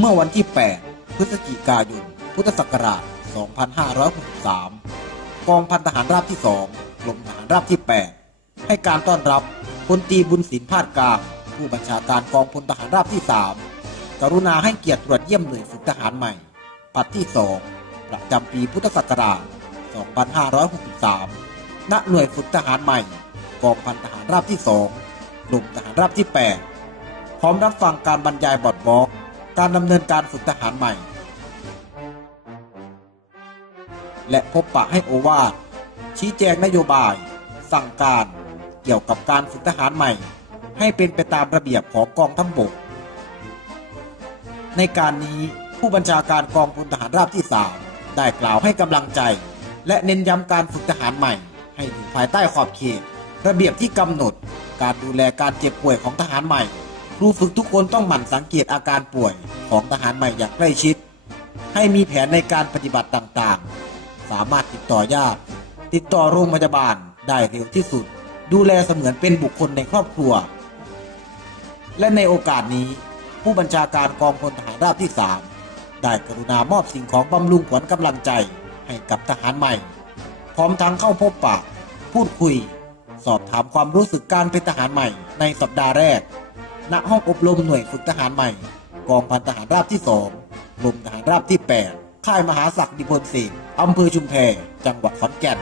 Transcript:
เมื่อวันที่ 8 พฤศจิกายน พุทธศักราช 2563 กองพันทหารราบที่ 2 กรมทหารราบที่ 8 ให้การต้อนรับพลตีบุญสินพาดกลางผู้บัญชาการกองพลทหารราบที่ 3 กรุณาให้เกียรติตรวจเยี่ยมหน่วยฝึกทหารใหม่ ปัดที่ 2 ประจำปีพุทธศักราช 2563 ณ หน่วยฝึกทหารใหม่ กองพันทหารราบที่ 2 กรมทหารราบที่ 8 พร้อมรับฟังการบรรยายบอดบอก การดำเนินการฝึกทหารใหม่ และพบปะให้โอวาทชี้แจงนโยบาย สั่งการเกี่ยวกับการฝึกทหารใหม่ ให้เป็นไปตามระเบียบของกองทัพบก ในการนี้ผู้บัญชาการกองพลทหารราบที่ 3 ได้กล่าวให้กำลังใจ และเน้นย้ำการฝึกทหารใหม่ ให้อยู่ภายใต้ขอบเขต ระเบียบที่กำหนด การดูแลการเจ็บป่วยของทหารใหม่ ครูฝึกทุกคนต้องหมั่นสังเกตอาการป่วยของทหารใหม่อย่างใกล้ชิด ให้มีแผนในการปฏิบัติต่างๆ สามารถติดต่อญาติ ติดต่อโรงพยาบาลได้เร็วที่สุด ดูแลเสมือนเป็นบุคคลในครอบครัว และในโอกาสนี้ ผู้บัญชาการกองพลทหารราบที่ 3 ได้กรุณามอบสิ่งของบำรุงขวัญกำลังใจให้กับทหารใหม่ พร้อมทั้งเข้าพบปะ พูดคุย สอบถามความรู้สึกการเป็นทหารใหม่ในสัปดาห์แรก ณห้องอบรมหน่วยฝึกทหารใหม่ กองพันทหารราบที่ 2กรมทหารราบที่ 8 ค่ายมหาศักดิ์ดิพลศรีอำเภอชุมแพจังหวัดขอนแก่น